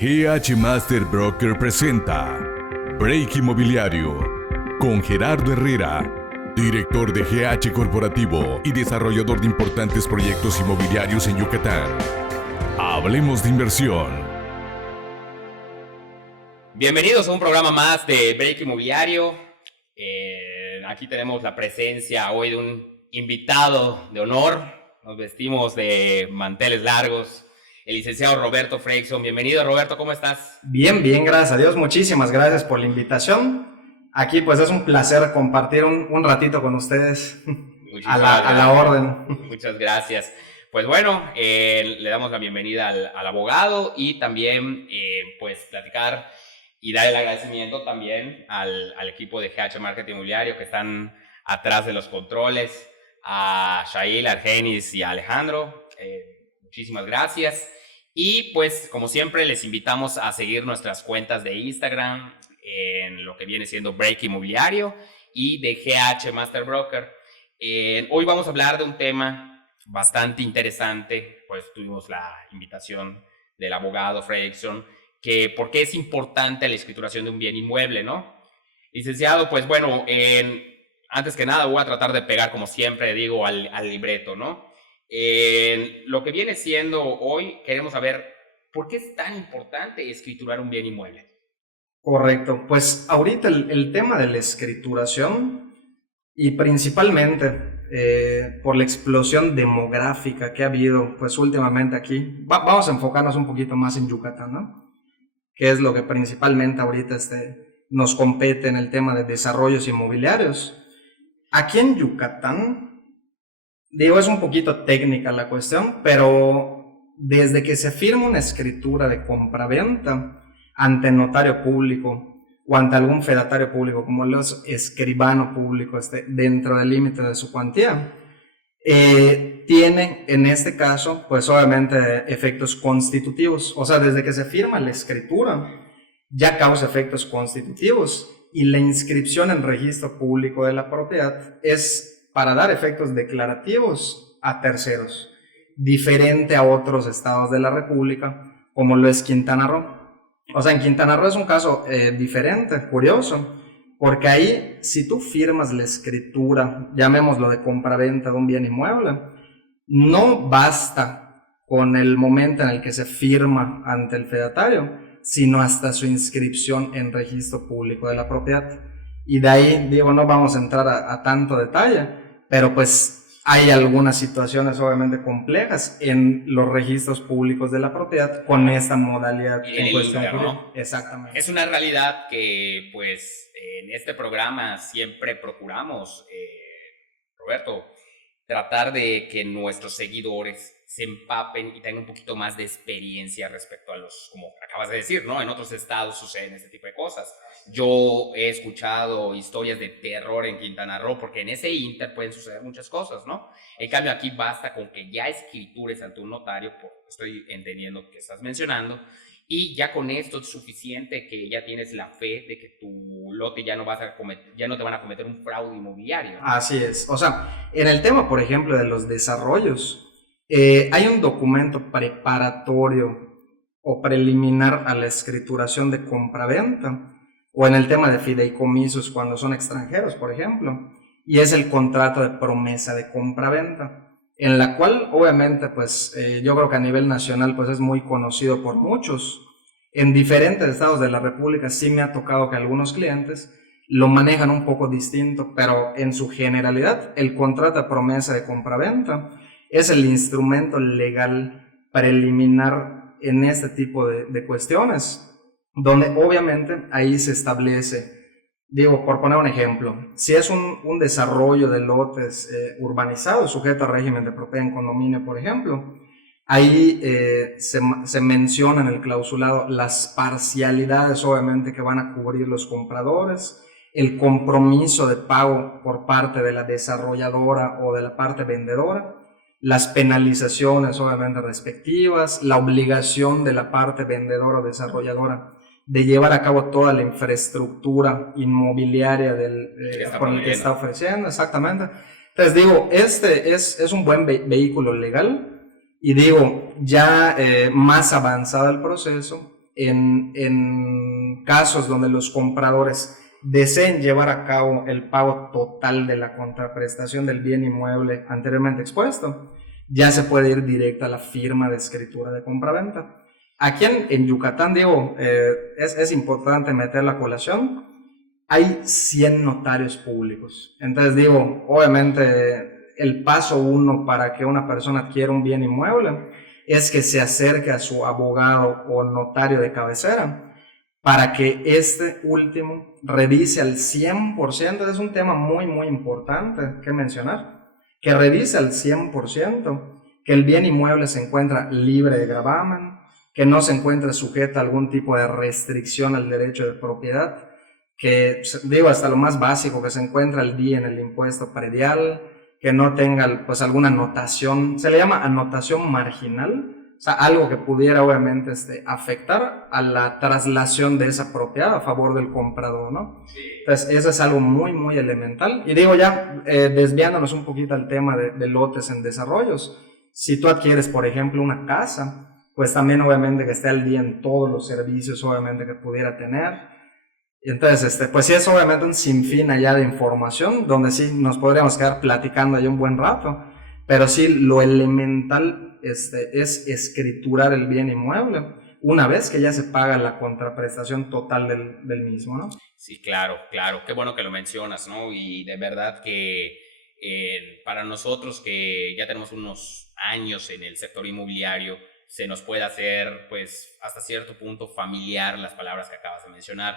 GH Master Broker presenta Break Inmobiliario con Gerardo Herrera, director de GH Corporativo y desarrollador de importantes proyectos inmobiliarios en Yucatán. Hablemos de inversión. Bienvenidos a un programa más de Break Inmobiliario. Aquí tenemos la presencia hoy de un invitado de honor. Nos vestimos de manteles largos. El licenciado Roberto Freixon. Bienvenido, Roberto, ¿cómo estás? Bien, gracias a Dios. Muchísimas gracias por la invitación. Aquí pues es un placer compartir un ratito con ustedes a la orden. Muchas gracias. Pues bueno, le damos la bienvenida al abogado y también pues platicar y dar el agradecimiento también al equipo de GH Marketing Inmobiliario que están atrás de los controles, a Shail, Argenis y a Alejandro. Muchísimas gracias. Y pues, como siempre, les invitamos a seguir nuestras cuentas de Instagram en lo que viene siendo Break Inmobiliario y de GH Master Broker. Hoy vamos a hablar de un tema bastante interesante. Pues tuvimos la invitación del abogado Freixon, que por qué es importante la escrituración de un bien inmueble, ¿no? Licenciado, pues bueno, antes que nada voy a tratar de pegar, como siempre digo, al libreto, ¿no? Lo que viene siendo hoy, queremos saber por qué es tan importante escriturar un bien inmueble. Correcto, pues ahorita el tema de la escrituración y principalmente por la explosión demográfica que ha habido pues últimamente aquí, vamos a enfocarnos un poquito más en Yucatán, ¿no? Que es lo que principalmente ahorita nos compete en el tema de desarrollos inmobiliarios. Aquí en Yucatán, digo, es un poquito técnica la cuestión, pero desde que se firma una escritura de compraventa ante notario público o ante algún fedatario público, como los escribano público dentro del límite de su cuantía, tiene en este caso, pues obviamente efectos constitutivos. O sea, desde que se firma la escritura, ya causa efectos constitutivos y la inscripción en registro público de la propiedad es para dar efectos declarativos a terceros, diferente a otros estados de la República, como lo es Quintana Roo. O sea, en Quintana Roo es un caso diferente, curioso, porque ahí, si tú firmas la escritura, llamémoslo de compraventa de un bien inmueble, no basta con el momento en el que se firma ante el fedatario, sino hasta su inscripción en registro público de la propiedad. Y de ahí, digo, no vamos a entrar a tanto detalle, pero pues hay algunas situaciones obviamente complejas en los registros públicos de la propiedad con esta modalidad en cuestión, ¿no? Exactamente. Es una realidad que pues en este programa siempre procuramos, Roberto, tratar de que nuestros seguidores se empapen y tengan un poquito más de experiencia respecto a los, como acabas de decir, ¿no? En otros estados suceden este tipo de cosas. Yo he escuchado historias de terror en Quintana Roo porque en ese inter pueden suceder muchas cosas, ¿no? En cambio aquí basta con que ya escritures ante un notario, estoy entendiendo que estás mencionando, y ya con esto es suficiente que ya tienes la fe de que tu lote ya no te van a cometer un fraude inmobiliario. Así es. O sea, en el tema, por ejemplo, de los desarrollos, hay un documento preparatorio o preliminar a la escrituración de compraventa, o en el tema de fideicomisos cuando son extranjeros, por ejemplo, y es el contrato de promesa de compraventa, en la cual obviamente pues yo creo que a nivel nacional pues es muy conocido por muchos. En diferentes estados de la República sí me ha tocado que algunos clientes lo manejan un poco distinto, pero en su generalidad el contrato de promesa de compraventa es el instrumento legal preliminar en este tipo de cuestiones, donde obviamente ahí se establece, digo, por poner un ejemplo, si es un desarrollo de lotes urbanizados sujeto a régimen de propiedad en condominio, por ejemplo, ahí se menciona en el clausulado las parcialidades obviamente que van a cubrir los compradores, el compromiso de pago por parte de la desarrolladora o de la parte vendedora, las penalizaciones obviamente respectivas, la obligación de la parte vendedora o desarrolladora de llevar a cabo toda la infraestructura inmobiliaria con el que está ofreciendo, exactamente. Entonces digo, este es un buen vehículo legal y digo, ya más avanzado el proceso, en casos donde los compradores deseen llevar a cabo el pago total de la contraprestación del bien inmueble anteriormente expuesto, ya se puede ir directo a la firma de escritura de compraventa. Aquí en Yucatán, Diego, es importante meter la colación, hay 100 notarios públicos. Entonces digo, obviamente el paso uno para que una persona adquiera un bien inmueble es que se acerque a su abogado o notario de cabecera para que este último revise al 100%, es un tema muy importante que mencionar, que revise al 100% que el bien inmueble se encuentra libre de gravamen, que no se encuentre sujeta a algún tipo de restricción al derecho de propiedad, que digo hasta lo más básico, que se encuentra al día en el impuesto predial, que no tenga pues alguna anotación, se le llama anotación marginal, o sea, algo que pudiera obviamente afectar a la traslación de esa propiedad a favor del comprador, ¿no? Entonces, eso es algo muy elemental. Y digo ya, desviándonos un poquito al tema de lotes en desarrollos, si tú adquieres, por ejemplo, una casa, pues también obviamente que esté al día en todos los servicios, obviamente que pudiera tener. Y entonces, pues sí es obviamente un sinfín allá de información, donde sí nos podríamos quedar platicando ahí un buen rato, pero sí lo elemental es escriturar el bien inmueble una vez que ya se paga la contraprestación total del mismo, ¿no? Sí, claro, qué bueno que lo mencionas, ¿no? Y de verdad que para nosotros que ya tenemos unos años en el sector inmobiliario, se nos puede hacer, pues, hasta cierto punto familiar las palabras que acabas de mencionar.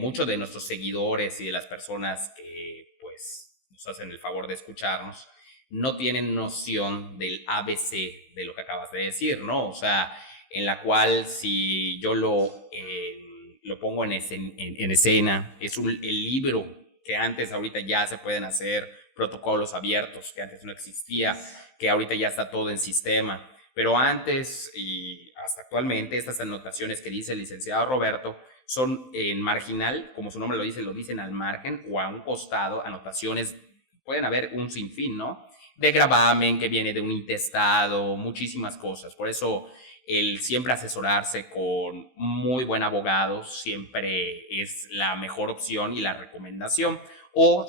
Muchos de nuestros seguidores y de las personas que pues nos hacen el favor de escucharnos no tienen noción del ABC de lo que acabas de decir, ¿no? O sea, en la cual si yo lo pongo en escena, es el libro que antes, ahorita ya se pueden hacer protocolos abiertos, que antes no existía, que ahorita ya está todo en sistema, pero antes y hasta actualmente estas anotaciones que dice el licenciado Roberto son en marginal, como su nombre lo dicen al margen o a un costado, anotaciones, pueden haber un sinfín, ¿no? De gravamen que viene de un intestado, muchísimas cosas. Por eso el siempre asesorarse con muy buen abogado siempre es la mejor opción y la recomendación. O,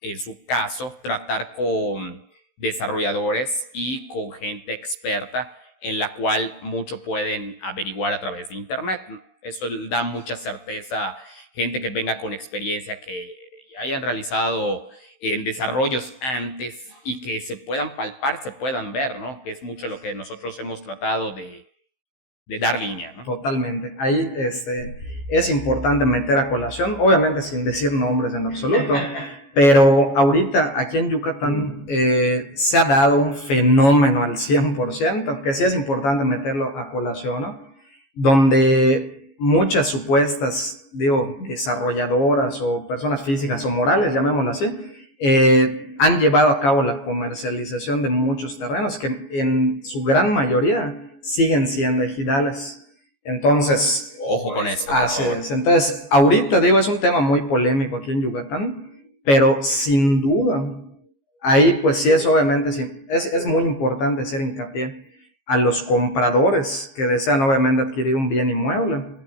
en su caso, tratar con desarrolladores y con gente experta en la cual mucho pueden averiguar a través de internet. Eso da mucha certeza, gente que venga con experiencia, que hayan realizado en desarrollos antes y que se puedan palpar, se puedan ver, ¿no? Que es mucho lo que nosotros hemos tratado de dar línea, ¿no? Totalmente. Ahí es importante meter a colación, obviamente sin decir nombres en absoluto, pero ahorita aquí en Yucatán se ha dado un fenómeno al 100%, que sí es importante meterlo a colación, ¿no? Donde muchas supuestas, desarrolladoras o personas físicas o morales, llamémoslo así, han llevado a cabo la comercialización de muchos terrenos que en su gran mayoría siguen siendo ejidales. Entonces, ojo con eso. Así es. Entonces, ahorita es un tema muy polémico aquí en Yucatán, pero sin duda, ahí pues sí es obviamente, es muy importante hacer hincapié a los compradores que desean obviamente adquirir un bien inmueble,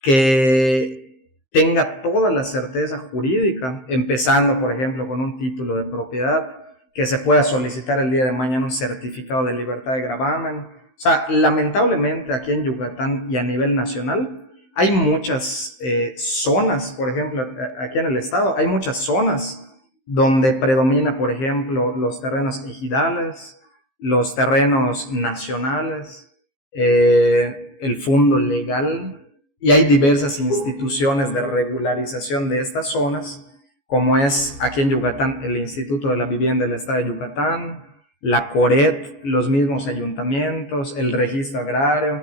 que tenga toda la certeza jurídica, empezando por ejemplo con un título de propiedad, que se pueda solicitar el día de mañana un certificado de libertad de gravamen. O sea, lamentablemente aquí en Yucatán y a nivel nacional hay muchas zonas, por ejemplo aquí en el estado, hay muchas zonas donde predomina por ejemplo los terrenos ejidales, los terrenos nacionales, el fondo legal, y hay diversas instituciones de regularización de estas zonas, como es aquí en Yucatán el Instituto de la Vivienda del Estado de Yucatán, la CORET, los mismos ayuntamientos, el registro agrario.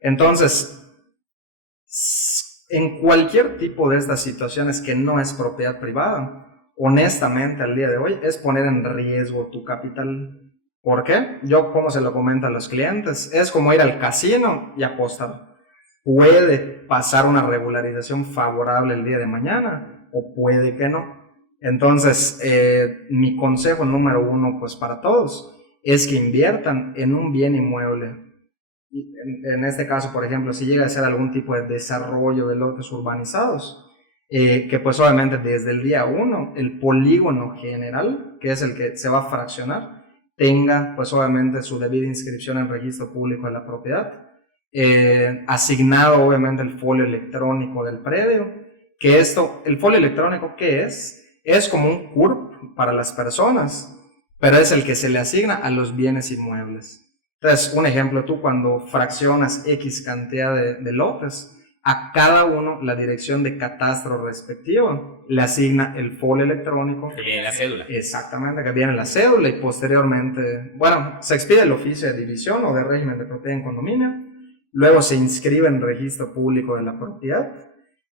Entonces, en cualquier tipo de estas situaciones que no es propiedad privada, honestamente al día de hoy es poner en riesgo tu capital. ¿Por qué? Yo, como se lo comento a los clientes, es como ir al casino y apostar. Puede pasar una regularización favorable el día de mañana o puede que no. Entonces, mi consejo número uno pues para todos es que inviertan en un bien inmueble en este caso, por ejemplo, si llega a ser algún tipo de desarrollo de lotes urbanizados, que pues obviamente desde el día 1 el polígono general, que es el que se va a fraccionar, tenga pues obviamente su debida inscripción en registro público de la propiedad, asignado obviamente el folio electrónico del predio, que esto, el folio electrónico, ¿qué es? Es como un CURP para las personas, pero es el que se le asigna a los bienes inmuebles. Entonces, un ejemplo, tú cuando fraccionas X cantidad de lotes, a cada uno la dirección de catastro respectiva le asigna el folio electrónico. Que viene la cédula. Exactamente, que viene la cédula y posteriormente, bueno, se expide el oficio de división o de régimen de propiedad en condominio, luego se inscribe en el registro público de la propiedad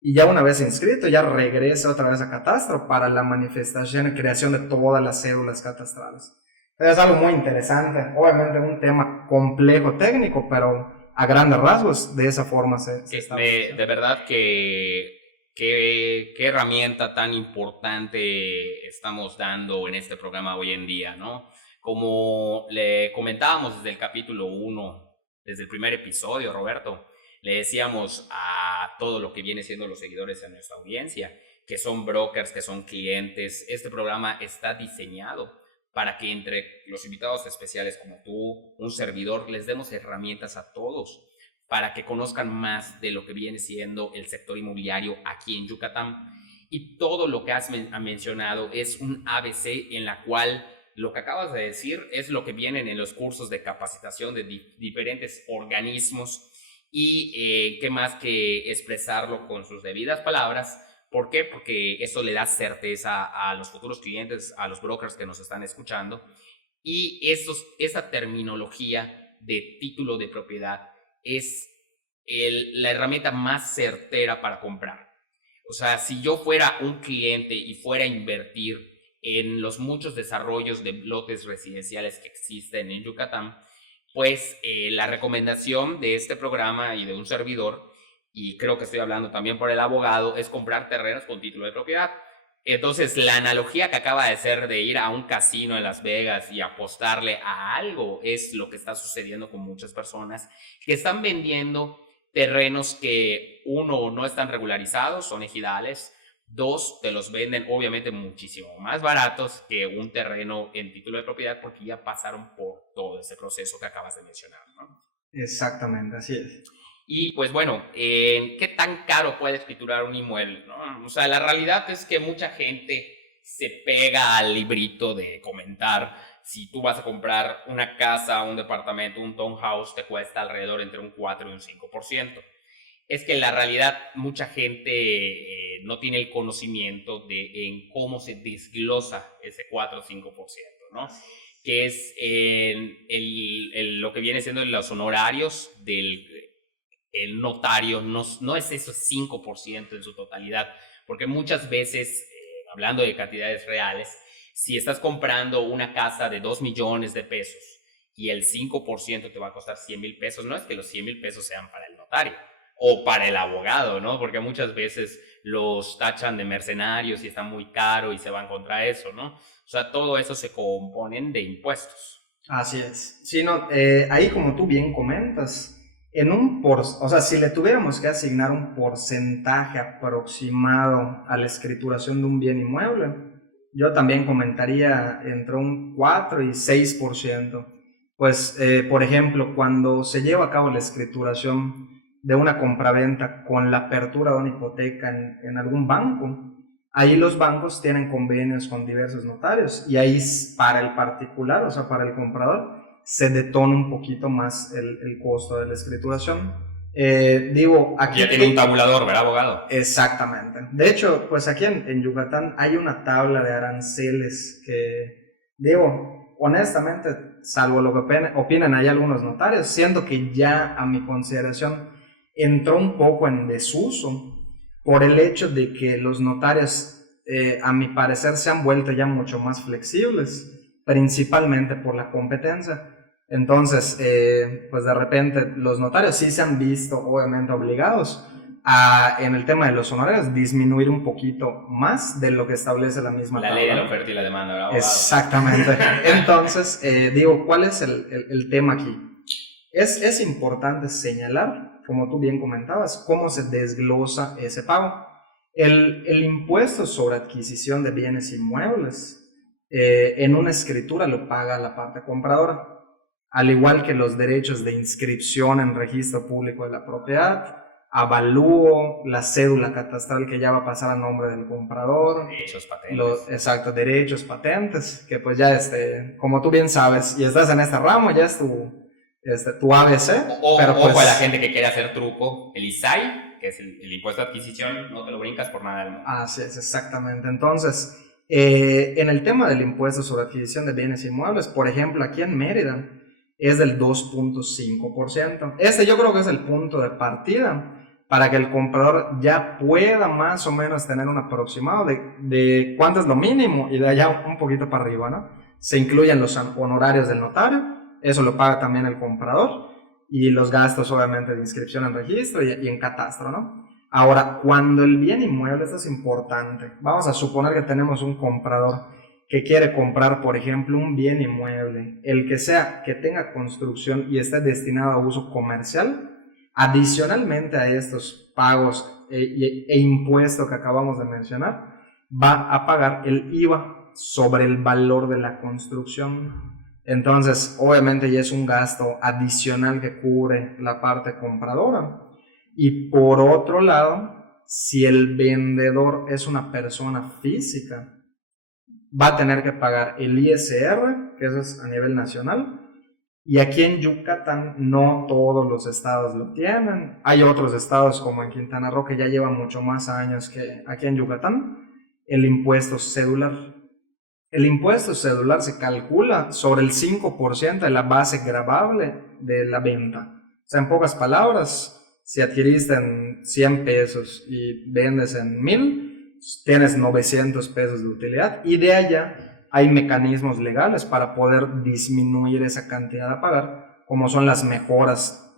y ya una vez inscrito ya regresa otra vez a catastro para la manifestación y creación de todas las cédulas catastrales. Es algo muy interesante, obviamente un tema complejo técnico, pero a grandes rasgos de esa forma se establece. De verdad que qué herramienta tan importante estamos dando en este programa hoy en día, ¿no? Como le comentábamos desde el capítulo 1, desde el primer episodio, Roberto, le decíamos a todo lo que viene siendo los seguidores de nuestra audiencia, que son brokers, que son clientes, este programa está diseñado para que entre los invitados especiales como tú, un servidor, les demos herramientas a todos para que conozcan más de lo que viene siendo el sector inmobiliario aquí en Yucatán. Y todo lo que has mencionado es un ABC en la cual lo que acabas de decir es lo que vienen en los cursos de capacitación de diferentes organismos y qué más que expresarlo con sus debidas palabras. ¿Por qué? Porque eso le da certeza a los futuros clientes, a los brokers que nos están escuchando. Y esa terminología de título de propiedad es la herramienta más certera para comprar. O sea, si yo fuera un cliente y fuera a invertir en los muchos desarrollos de lotes residenciales que existen en Yucatán, pues la recomendación de este programa y de un servidor, y creo que estoy hablando también por el abogado, es comprar terrenos con título de propiedad. Entonces, la analogía que acaba de ser de ir a un casino en Las Vegas y apostarle a algo es lo que está sucediendo con muchas personas que están vendiendo terrenos que, uno, no están regularizados, son ejidales, dos, te los venden obviamente muchísimo más baratos que un terreno en título de propiedad porque ya pasaron por todo ese proceso que acabas de mencionar, ¿no? Exactamente, así es. Y pues bueno, ¿qué tan caro puede escriturar un inmueble, ¿no? O sea, la realidad es que mucha gente se pega al librito de comentar si tú vas a comprar una casa, un departamento, un townhouse, te cuesta alrededor entre un 4 y un 5%. Es que en la realidad mucha gente no tiene el conocimiento en cómo se desglosa ese 4 o 5%, ¿no? Que es lo que viene siendo los honorarios del el notario, no es eso 5% en su totalidad, porque muchas veces, hablando de cantidades reales, si estás comprando una casa de 2 millones de pesos y el 5% te va a costar 100 mil pesos, no es que los 100 mil pesos sean para el notario o para el abogado, ¿no? Porque muchas veces los tachan de mercenarios y está muy caro y se van contra eso, ¿no? O sea, todo eso se componen de impuestos. Así es. Sí, no, ahí como tú bien comentas, o sea, si le tuviéramos que asignar un porcentaje aproximado a la escrituración de un bien inmueble, yo también comentaría entre un 4 y 6%. Pues, por ejemplo, cuando se lleva a cabo la escrituración de una compraventa con la apertura de una hipoteca en algún banco, ahí los bancos tienen convenios con diversos notarios y ahí para el particular, o sea, para el comprador, se detona un poquito más el costo de la escrituración. Aquí ya tiene un tabulador, ¿verdad, abogado? Exactamente. De hecho, pues aquí en Yucatán hay una tabla de aranceles que, honestamente, salvo lo que opinan ahí algunos notarios, siento que ya a mi consideración entró un poco en desuso por el hecho de que los notarios, a mi parecer, se han vuelto ya mucho más flexibles, principalmente por la competencia. Entonces, pues de repente los notarios sí se han visto obviamente obligados a, en el tema de los honorarios, disminuir un poquito más de lo que establece la misma tabla. La ley de la oferta y la demanda, ¿verdad, abogado? Exactamente. Entonces, ¿cuál es el tema aquí? es importante señalar, como tú bien comentabas, cómo se desglosa ese pago. El impuesto sobre adquisición de bienes inmuebles en una escritura lo paga la parte compradora, al igual que los derechos de inscripción en registro público de la propiedad, avalúo, la cédula catastral que ya va a pasar a nombre del comprador, derechos patentes. exacto, derechos patentes, que pues ya como tú bien sabes y estás en este ramo, ya es tu ABC. Pero pues, ojo a la gente que quiere hacer truco, el ISAI, que es el impuesto de adquisición, no te lo brincas por nada del mundo. Así es, exactamente. Entonces, en el tema del impuesto sobre adquisición de bienes inmuebles, por ejemplo, aquí en Mérida es del 2.5%. Yo creo que es el punto de partida para que el comprador ya pueda más o menos tener un aproximado de cuánto es lo mínimo y de allá un poquito para arriba, ¿no? Se incluyen los honorarios del notario, eso lo paga también el comprador, y los gastos obviamente de inscripción en registro y en catastro, ¿no? Ahora, cuando el bien inmueble, esto es importante, vamos a suponer que tenemos un comprador que quiere comprar, por ejemplo, un bien inmueble, el que sea, que tenga construcción y esté destinado a uso comercial. Adicionalmente a estos pagos e impuestos que acabamos de mencionar, va a pagar el IVA sobre el valor de la construcción. Entonces, obviamente ya es un gasto adicional que cubre la parte compradora. Y por otro lado, si el vendedor es una persona física, va a tener que pagar el ISR, que eso es a nivel nacional. Y aquí en Yucatán no todos los estados lo tienen. Hay otros estados como en Quintana Roo que ya llevan mucho más años que aquí en Yucatán. El impuesto cedular. El impuesto cedular se calcula sobre el 5% de la base gravable de la venta. O sea, en pocas palabras, si adquiriste en 100 pesos y vendes en 1000, tienes 900 pesos de utilidad, y de allá hay mecanismos legales para poder disminuir esa cantidad a pagar, como son las mejoras.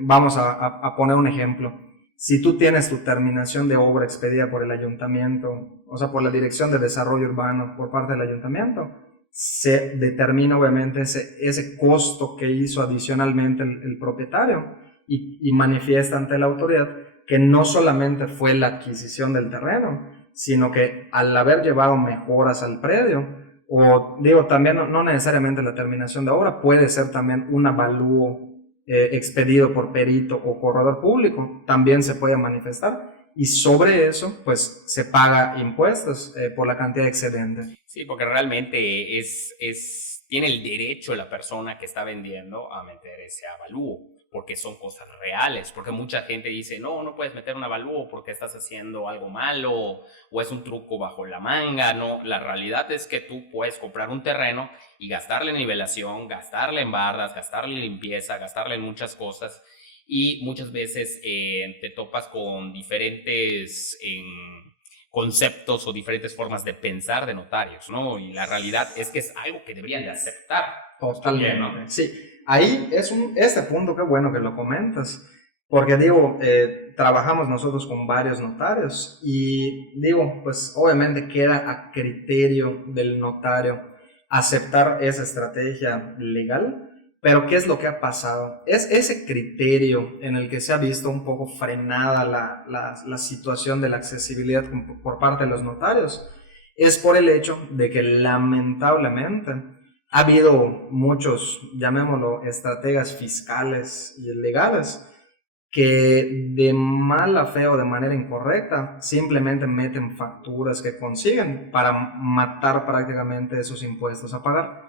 Vamos a poner un ejemplo. Si tú tienes tu terminación de obra expedida por el ayuntamiento, o sea, por la Dirección de Desarrollo Urbano por parte del ayuntamiento, se determina obviamente ese costo que hizo adicionalmente el propietario y manifiesta ante la autoridad que no solamente fue la adquisición del terreno, sino que al haber llevado mejoras al predio, o digo también no necesariamente la terminación de obra, puede ser también un avalúo expedido por perito o corredor público, también se puede manifestar, y sobre eso pues se paga impuestos por la cantidad excedente. Sí, porque realmente tiene el derecho la persona que está vendiendo a meter ese avalúo, porque son cosas reales, porque mucha gente dice, no puedes meter un avalúo porque estás haciendo algo malo o es un truco bajo la manga. No, la realidad es que tú puedes comprar un terreno y gastarle en nivelación, gastarle en bardas, gastarle en limpieza, gastarle en muchas cosas, y muchas veces te topas con diferentes conceptos o diferentes formas de pensar de notarios, ¿no? Y la realidad es que es algo que deberían de aceptar. Totalmente, ¿no? Sí. Ahí este punto, qué bueno que lo comentas, porque digo, trabajamos nosotros con varios notarios y digo, pues obviamente queda a criterio del notario aceptar esa estrategia legal, pero ¿qué es lo que ha pasado? Es ese criterio en el que se ha visto un poco frenada la situación de la accesibilidad por parte de los notarios, es por el hecho de que lamentablemente ha habido muchos, llamémoslo, estrategas fiscales y legales que de mala fe o de manera incorrecta simplemente meten facturas que consiguen para matar prácticamente esos impuestos a pagar.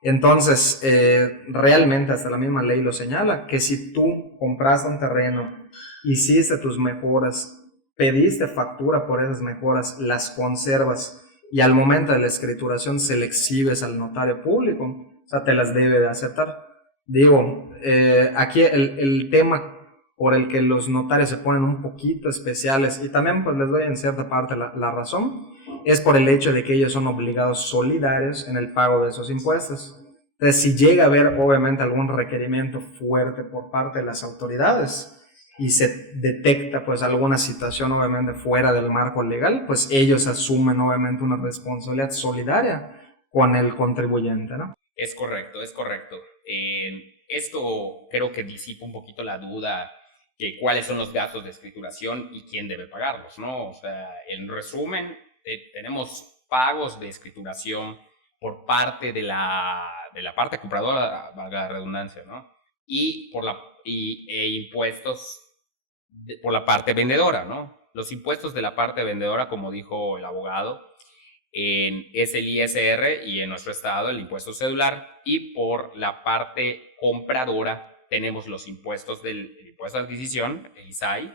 Entonces, realmente hasta la misma ley lo señala, que si tú compraste un terreno, hiciste tus mejoras, pediste factura por esas mejoras, las conservas, y al momento de la escrituración se le exhibes al notario público, o sea, te las debe de aceptar. Digo, aquí el tema por el que los notarios se ponen un poquito especiales, y también pues les doy en cierta parte la razón, es por el hecho de que ellos son obligados solidarios en el pago de esos impuestos. Entonces, si llega a haber obviamente algún requerimiento fuerte por parte de las autoridades, y se detecta pues alguna situación obviamente fuera del marco legal, pues ellos asumen obviamente una responsabilidad solidaria con el contribuyente, ¿no? Es correcto, es correcto. Esto creo que disipa un poquito la duda que cuáles son los gastos de escrituración y quién debe pagarlos, ¿no? O sea, en resumen, tenemos pagos de escrituración por parte de la parte compradora, valga la redundancia, ¿no? Y impuestos por la parte vendedora, ¿no? Los impuestos de la parte vendedora, como dijo el abogado, es el ISR y en nuestro estado el impuesto cedular, y por la parte compradora tenemos los impuestos del impuesto de adquisición, el ISAI,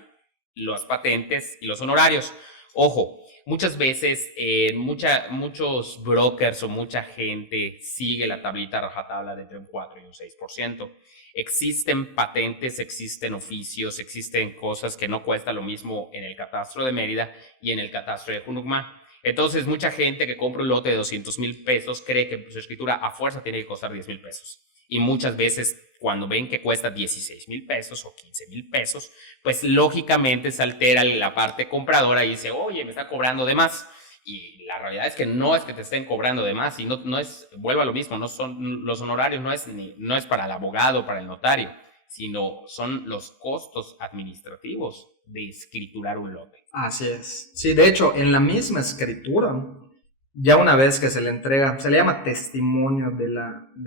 las patentes y los honorarios. Ojo, muchas veces muchos brokers o mucha gente sigue la tablita rajatabla de entre un 4 y un 6%. Existen patentes, existen oficios, existen cosas que no cuesta lo mismo en el catastro de Mérida y en el catastro de Junucmá. Entonces, mucha gente que compra un lote de 200,000 pesos cree que su escritura a fuerza tiene que costar 10,000 pesos. Y muchas veces, cuando ven que cuesta 16,000 pesos o 15,000 pesos, pues lógicamente se altera la parte compradora y dice, oye, me está cobrando de más. Y la realidad es que no es que te estén cobrando de más, y no es, vuelvo a lo mismo, no son los honorarios, no es para el abogado, para el notario, sino son los costos administrativos de escriturar un lote. Así es. Sí, de hecho, en la misma escritura, ya una vez que se le entrega, se le llama testimonio de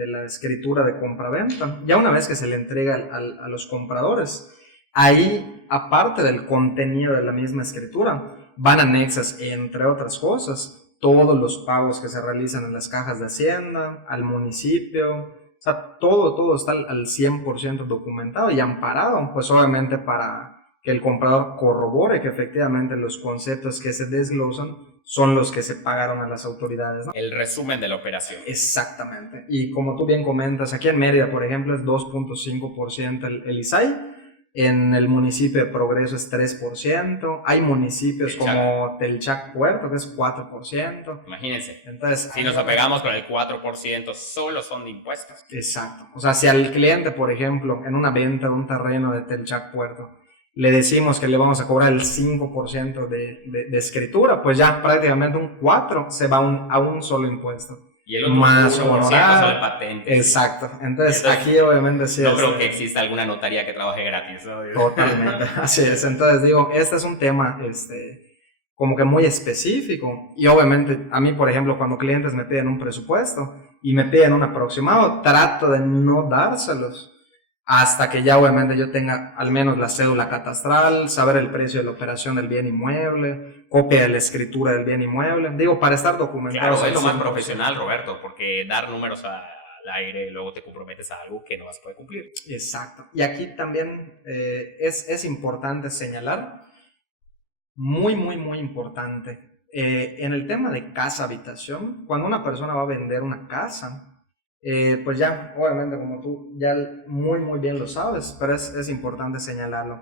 la escritura de compraventa, ya una vez que se le entrega a los compradores, ahí, aparte del contenido de la misma escritura, van anexas, entre otras cosas, todos los pagos que se realizan en las cajas de Hacienda, al municipio, o sea, todo está al 100% documentado y amparado, pues obviamente para que el comprador corrobore que efectivamente los conceptos que se desglosan son los que se pagaron a las autoridades, ¿no? El resumen de la operación. Exactamente. Y como tú bien comentas, aquí en Mérida, por ejemplo, es 2.5% el ISAI. En el municipio de Progreso es 3%. Hay municipios como Telchac Puerto, que es 4%. Imagínense. Entonces, si nos apegamos con el 4%, solo son de impuestos. Exacto. O sea, si al cliente, por ejemplo, en una venta de un terreno de Telchac Puerto, le decimos que le vamos a cobrar el 5% de escritura, pues ya prácticamente un 4% se va a un solo impuesto. Y el otro más 1% honorario. son patentes. Exacto. Entonces, aquí obviamente sí. No creo que exista alguna notaría que trabaje gratis, ¿no? Totalmente. Así es. Entonces digo, este es un tema como que muy específico. Y obviamente a mí, por ejemplo, cuando clientes me piden un presupuesto y me piden un aproximado, trato de no dárselos hasta que ya obviamente yo tenga al menos la cédula catastral, saber el precio de la operación del bien inmueble, copia de la escritura del bien inmueble, digo, para estar documentado. Claro, es lo más profesional, Roberto, porque dar números al aire, luego te comprometes a algo que no vas a poder cumplir. Exacto. Y aquí también es importante señalar, muy importante, en el tema de casa-habitación, cuando una persona va a vender una casa, pues ya, obviamente, como tú ya muy bien lo sabes, pero es importante señalarlo.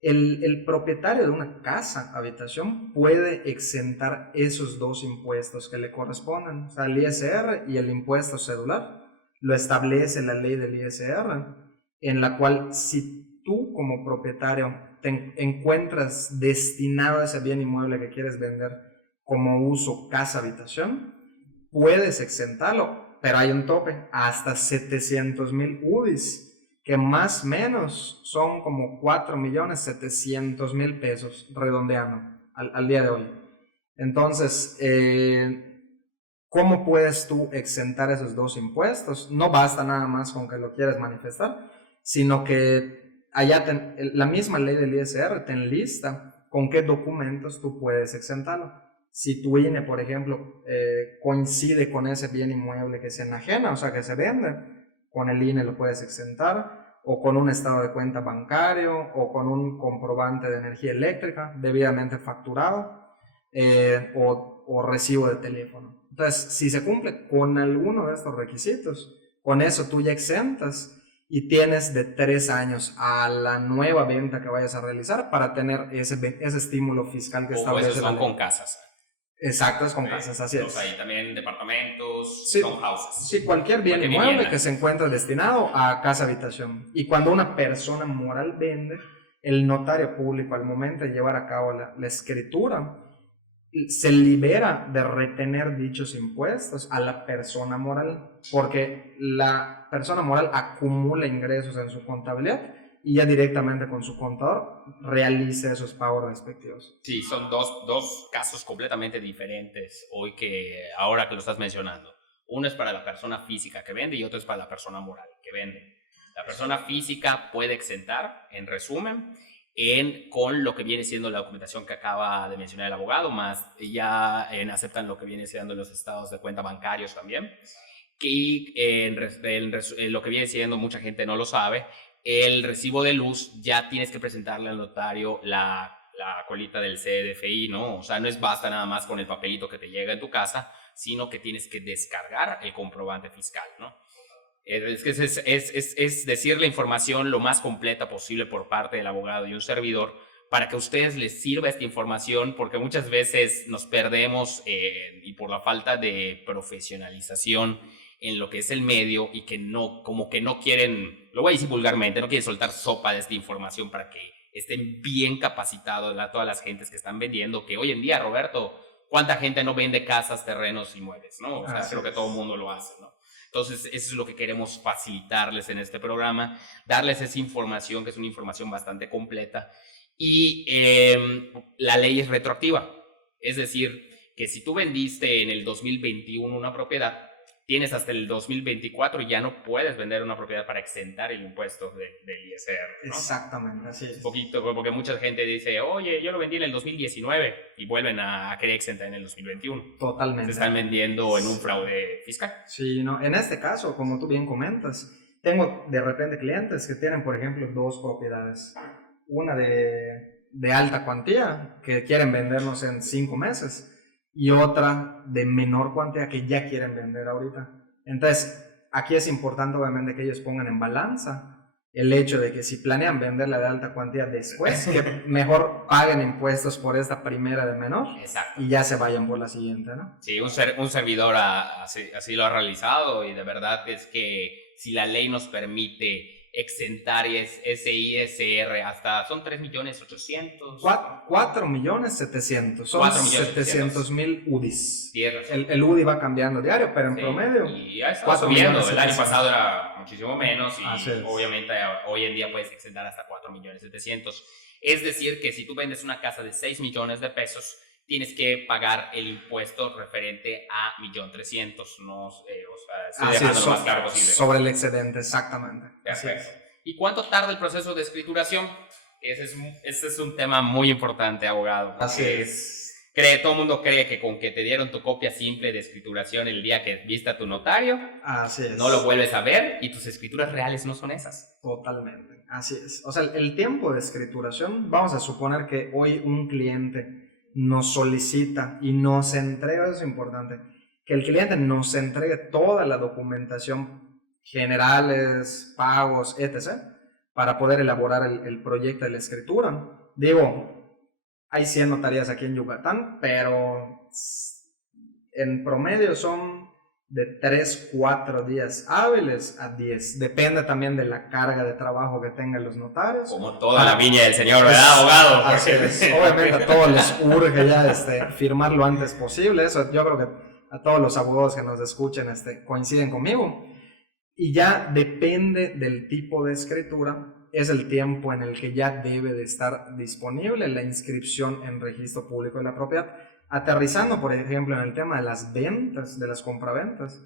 El propietario de una casa, habitación, puede exentar esos dos impuestos que le corresponden, o sea, el ISR y el impuesto cedular. Lo establece la ley del ISR, en la cual si tú como propietario te encuentras destinado a ese bien inmueble que quieres vender como uso casa-habitación, puedes exentarlo. Pero hay un tope, hasta 700,000 UDIs, que más o menos son como 4,700,000 pesos, redondeando, al día de hoy. Entonces, ¿cómo puedes tú exentar esos dos impuestos? No basta nada más con que lo quieras manifestar, sino que allá la misma ley del ISR te enlista con qué documentos tú puedes exentarlo. Si tu INE, por ejemplo, coincide con ese bien inmueble que se enajena, o sea, que se vende, con el INE lo puedes exentar, o con un estado de cuenta bancario, o con un comprobante de energía eléctrica debidamente facturado, o recibo de teléfono. Entonces, si se cumple con alguno de estos requisitos, con eso tú ya exentas y tienes de 3 años a la nueva venta que vayas a realizar para tener ese estímulo fiscal que establece. Esos son con casas. Exacto, es con casas, así es. Hay también departamentos, sí, townhouses. Sí, cualquier bien inmueble que se encuentre destinado a casa-habitación. Y cuando una persona moral vende, el notario público, al momento de llevar a cabo la escritura, se libera de retener dichos impuestos a la persona moral, porque la persona moral acumula ingresos en su contabilidad y ya directamente con su contador realiza esos pagos respectivos. Sí, son dos casos completamente diferentes ahora que lo estás mencionando. Uno es para la persona física que vende y otro es para la persona moral que vende. La persona física puede exentar, en resumen, con lo que viene siendo la documentación que acaba de mencionar el abogado, más ya aceptan lo que viene siendo los estados de cuenta bancarios también. Y lo que viene siendo, mucha gente no lo sabe, el recibo de luz ya tienes que presentarle al notario la colita del CDFI, ¿no? O sea, no es basta nada más con el papelito que te llega en tu casa, sino que tienes que descargar el comprobante fiscal, ¿no? Es decir la información lo más completa posible por parte del abogado y un servidor para que a ustedes les sirva esta información, porque muchas veces nos perdemos y por la falta de profesionalización en lo que es el medio y que como que no quieren, lo voy a decir vulgarmente, no quieren soltar sopa de esta información para que estén bien capacitados todas las gentes que están vendiendo, que hoy en día, Roberto, ¿cuánta gente no vende casas, terrenos, inmuebles, ¿no? O sea, creo que todo el mundo lo hace, ¿no? Entonces, eso es lo que queremos facilitarles en este programa, darles esa información, que es una información bastante completa. Y la ley es retroactiva. Es decir, que si tú vendiste en el 2021 una propiedad, tienes hasta el 2024 y ya no puedes vender una propiedad para exentar el impuesto del ISR, ¿no? Exactamente, así es. Un poquito, porque mucha gente dice, oye, yo lo vendí en el 2019 y vuelven a querer exentar en el 2021. Totalmente. Se están vendiendo en un fraude fiscal. Sí, no, en este caso, como tú bien comentas, tengo de repente clientes que tienen, por ejemplo, 2 propiedades. Una de alta cuantía, que quieren vendernos en 5 meses, y otra de menor cuantía que ya quieren vender ahorita. Entonces, aquí es importante obviamente que ellos pongan en balanza el hecho de que si planean venderla de alta cuantía después, que mejor paguen impuestos por esta primera de menor. Exacto. Y ya se vayan por la siguiente, ¿no? Sí, un servidor así lo ha realizado, y de verdad es que si la ley nos permite exentar ese ISR hasta, son 3.800.000. 4.700.000, son 700.000 UDIs. El UDI va cambiando diario, pero en promedio. Y ya está subiendo. El año pasado era muchísimo menos y obviamente hoy en día puedes exentar hasta 4.700.000. Es decir, que si tú vendes una casa de 6 millones de pesos, tienes que pagar el impuesto referente a 1.300.000, ¿no? O sea, estoy dejando lo más claro posible. Sobre el excedente, exactamente. Perfecto. ¿Y cuánto tarda el proceso de escrituración? Ese es un tema muy importante, abogado. Así es. Todo el mundo cree que con que te dieron tu copia simple de escrituración el día que viste a tu notario, así es, no lo vuelves a ver y tus escrituras reales no son esas. Totalmente, así es. O sea, el tiempo de escrituración, vamos a suponer que hoy un cliente nos solicita y nos entrega, eso es importante, que el cliente nos entregue toda la documentación, generales, pagos, etc., para poder elaborar el proyecto de la escritura. Digo, hay 100 notarías aquí en Yucatán, pero en promedio son de 3-4 días hábiles a 10. Depende también de la carga de trabajo que tengan los notarios. Como toda la viña del señor, ¿verdad, abogado? Así es. Obviamente a todos les urge ya firmar lo antes posible. Eso yo creo que a todos los abogados que nos escuchen coinciden conmigo. Y ya depende del tipo de escritura, es el tiempo en el que ya debe de estar disponible la inscripción en registro público de la propiedad. Aterrizando, por ejemplo, en el tema de las ventas, de las compraventas,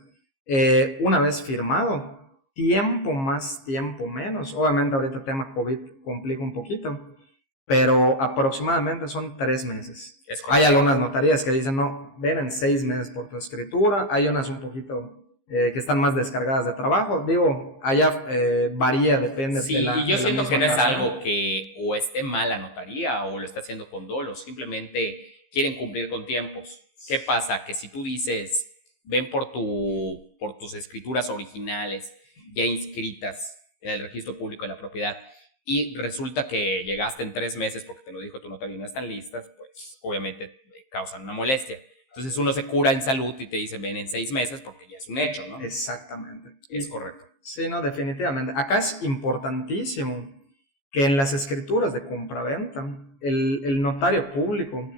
una vez firmado, tiempo más, tiempo menos. Obviamente ahorita el tema COVID complica un poquito, pero aproximadamente son 3 meses. Hay algunas notarías que dicen, no, ven en 6 meses por tu escritura. Hay unas un poquito que están más descargadas de trabajo. Digo, allá varía, depende de la... Sí, y yo siento que no es algo que o esté mal la notaría o lo está haciendo con dolo, simplemente quieren cumplir con tiempos. ¿Qué pasa? Que si tú dices, ven por tus escrituras originales ya inscritas en el registro público de la propiedad y resulta que llegaste en 3 meses porque te lo dijo tu notario y no están listas, pues obviamente causan una molestia. Entonces uno se cura en salud y te dice, ven en 6 meses porque ya es un hecho, ¿no? Exactamente. Es correcto. Sí, no, definitivamente. Acá es importantísimo que en las escrituras de compraventa el notario público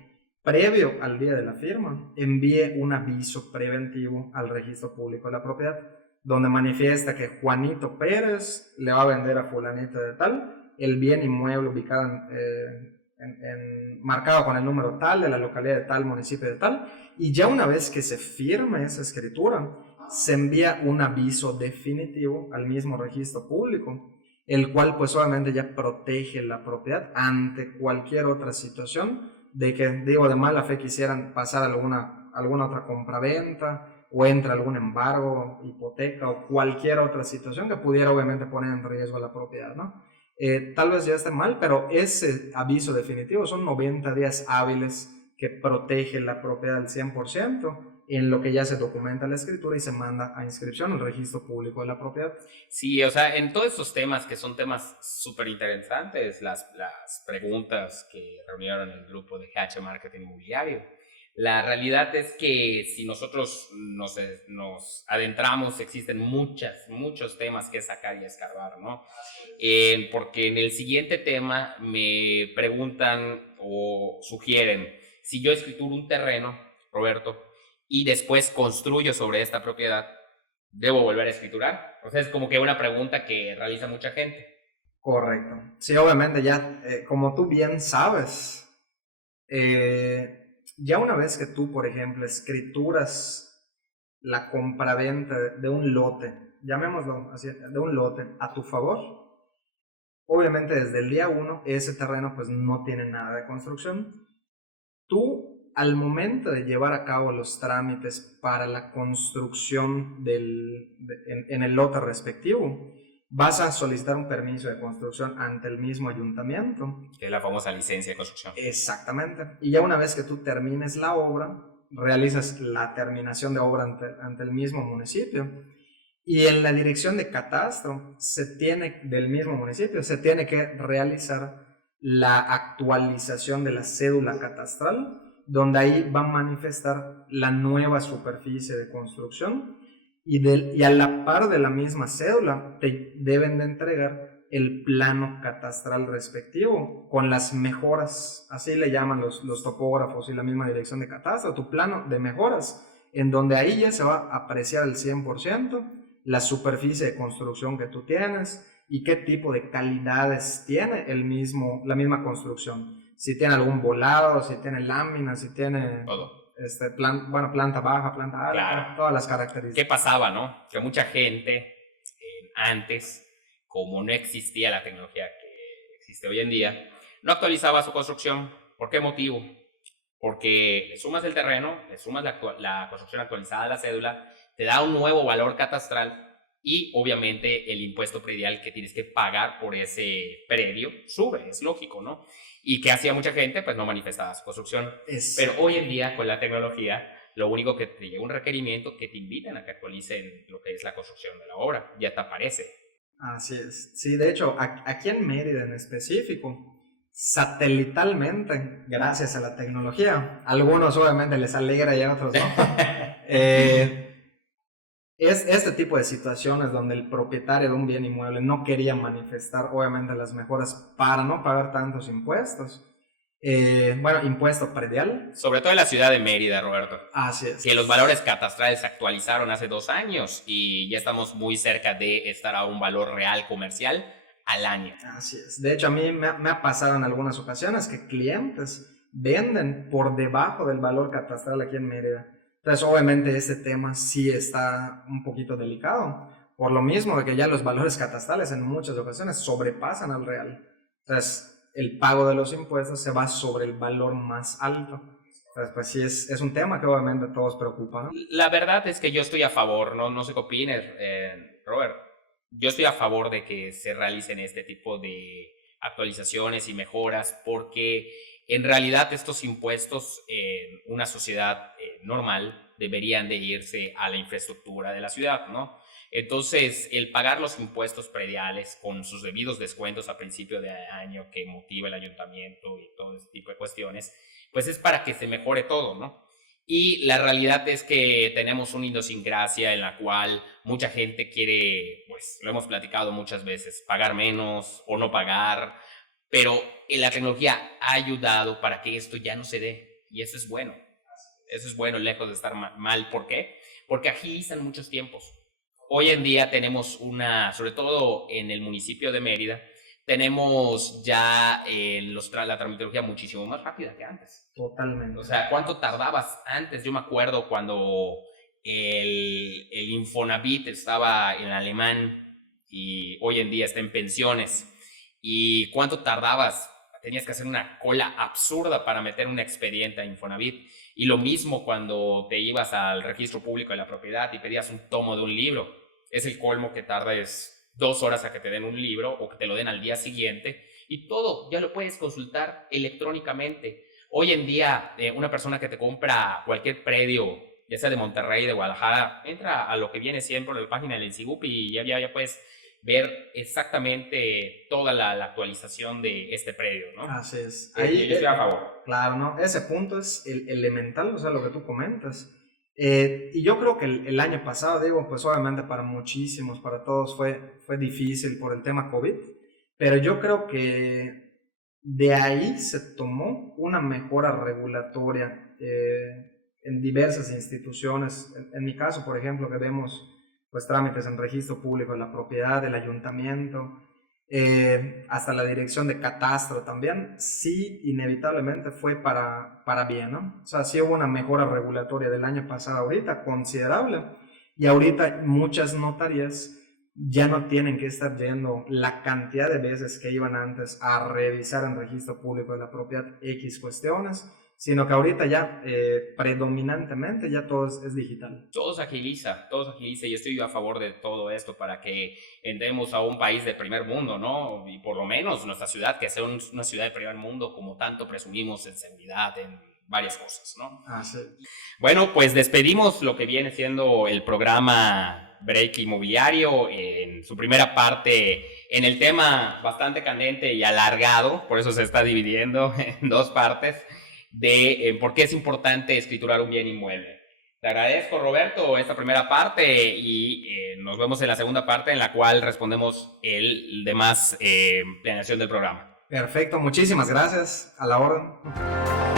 previo al día de la firma, envíe un aviso preventivo al registro público de la propiedad, donde manifiesta que Juanito Pérez le va a vender a fulanito de tal el bien inmueble ubicado marcado con el número tal de la localidad de tal, municipio de tal, y ya una vez que se firme esa escritura, se envía un aviso definitivo al mismo registro público, el cual pues obviamente ya protege la propiedad ante cualquier otra situación de que, digo, de mala fe quisieran pasar alguna otra compraventa o entra algún embargo, hipoteca o cualquier otra situación que pudiera obviamente poner en riesgo la propiedad, ¿no? Tal vez ya esté mal, pero ese aviso definitivo son 90 días hábiles que protege la propiedad al 100% en lo que ya se documenta la escritura y se manda a inscripción al registro público de la propiedad. Sí, o sea, en todos estos temas que son temas súper interesantes, las preguntas que reunieron el grupo de GH Marketing Inmobiliario, la realidad es que si nosotros nos adentramos, existen muchos temas que sacar y escarbar, ¿no? Porque en el siguiente tema me preguntan o sugieren, si yo escrituro un terreno, Roberto, y después construyo sobre esta propiedad, ¿debo volver a escriturar? O sea, es como que una pregunta que realiza mucha gente. Correcto. Sí, obviamente ya, como tú bien sabes, ya una vez que tú, por ejemplo, escrituras la compraventa de un lote, llamémoslo así, de un lote a tu favor, obviamente desde el día 1 ese terreno pues no tiene nada de construcción. Tú, al momento de llevar a cabo los trámites para la construcción en el lote respectivo, vas a solicitar un permiso de construcción ante el mismo ayuntamiento. Que es la famosa licencia de construcción. Exactamente. Y ya una vez que tú termines la obra, realizas la terminación de obra ante el mismo municipio. Y en la dirección de catastro del mismo municipio se tiene que realizar la actualización de la cédula catastral, donde ahí va a manifestar la nueva superficie de construcción y a la par de la misma cédula te deben de entregar el plano catastral respectivo con las mejoras, así le llaman los topógrafos y la misma dirección de catastro, tu plano de mejoras, en donde ahí ya se va a apreciar al 100% la superficie de construcción que tú tienes y qué tipo de calidades tiene la misma construcción. Si tiene algún volado, si tiene láminas, si tiene todo. Planta baja, planta alta, claro. Todas las características. ¿Qué pasaba, no? Que mucha gente antes, como no existía la tecnología que existe hoy en día, no actualizaba su construcción. ¿Por qué motivo? Porque le sumas el terreno, le sumas la construcción actualizada a la cédula, te da un nuevo valor catastral y obviamente el impuesto predial que tienes que pagar por ese predio sube, es lógico, ¿no? Y que hacía mucha gente, pues no manifestaba su construcción. Pero hoy en día, con la tecnología, lo único que te llega un requerimiento que te invitan a que actualicen lo que es la construcción de la obra, ya te aparece. Así es. Sí, de hecho, aquí en Mérida en específico, satelitalmente, gracias a la tecnología, algunos obviamente les alegra y a otros no. Es este tipo de situaciones donde el propietario de un bien inmueble no quería manifestar obviamente las mejoras para no pagar tantos impuestos. Impuesto predial. Sobre todo en la ciudad de Mérida, Roberto. Así es. Que los valores catastrales se actualizaron hace 2 años y ya estamos muy cerca de estar a un valor real comercial al año. Así es. De hecho, a mí me ha pasado en algunas ocasiones que clientes venden por debajo del valor catastral aquí en Mérida. Entonces, obviamente, este tema sí está un poquito delicado. Por lo mismo de que ya los valores catastrales en muchas ocasiones sobrepasan al real. Entonces, el pago de los impuestos se va sobre el valor más alto. Entonces, pues sí, es un tema que obviamente a todos preocupa, ¿no? La verdad es que yo estoy a favor, no sé qué opines, Robert. Yo estoy a favor de que se realicen este tipo de actualizaciones y mejoras porque en realidad estos impuestos en una sociedad normal deberían de irse a la infraestructura de la ciudad, ¿no? Entonces, el pagar los impuestos prediales con sus debidos descuentos a principio de año que motiva el ayuntamiento y todo ese tipo de cuestiones, pues es para que se mejore todo, ¿no? Y la realidad es que tenemos una idiosincrasia en la cual mucha gente quiere, pues lo hemos platicado muchas veces, pagar menos o no pagar, pero la tecnología ha ayudado para que esto ya no se dé. y eso es bueno. Eso es bueno, lejos de estar mal. ¿Por qué? Porque agilizan muchos tiempos. Hoy en día tenemos sobre todo en el municipio de Mérida, tenemos ya la tramitología muchísimo más rápida que antes. Totalmente. O sea, ¿cuánto tardabas antes? Yo me acuerdo cuando el Infonavit estaba en alemán y hoy en día está en pensiones. ¿Y cuánto tardabas? Tenías que hacer una cola absurda para meter un expediente a Infonavit. Y lo mismo cuando te ibas al registro público de la propiedad y pedías un tomo de un libro. Es el colmo que tardes 2 horas a que te den un libro o que te lo den al día siguiente. Y todo ya lo puedes consultar electrónicamente. Hoy en día, una persona que te compra cualquier predio, ya sea de Monterrey, de Guadalajara, entra a lo que viene siempre en la página del INSIGUP y ya puedes ver exactamente toda la actualización de este predio, ¿no? Así es. Ahí yo estoy a favor. Claro, ¿no? Ese punto es el elemental, o sea, lo que tú comentas. Y yo creo que el año pasado, digo, pues obviamente para muchísimos, para todos fue difícil por el tema COVID, pero yo creo que de ahí se tomó una mejora regulatoria en diversas instituciones. En mi caso, por ejemplo, que vemos pues trámites en registro público de la propiedad, del ayuntamiento, hasta la dirección de catastro también, sí, inevitablemente fue para bien, ¿no? O sea, sí hubo una mejora regulatoria del año pasado ahorita, considerable, y ahorita muchas notarías ya no tienen que estar yendo la cantidad de veces que iban antes a revisar en registro público de la propiedad X cuestiones, sino que ahorita ya predominantemente ya todo es digital. Todo se agiliza y estoy a favor de todo esto para que entremos a un país de primer mundo, ¿no? Y por lo menos nuestra ciudad, que sea una ciudad de primer mundo, como tanto presumimos en seguridad, en varias cosas, ¿no? Ah, sí. Bueno, pues despedimos lo que viene siendo el programa Break Inmobiliario en su primera parte, en el tema bastante candente y alargado, por eso se está dividiendo en 2 partes, de por qué es importante escriturar un bien inmueble. Te agradezco, Roberto, esta primera parte y nos vemos en la segunda parte en la cual respondemos el demás planeación del programa. Perfecto, muchísimas gracias, a la orden.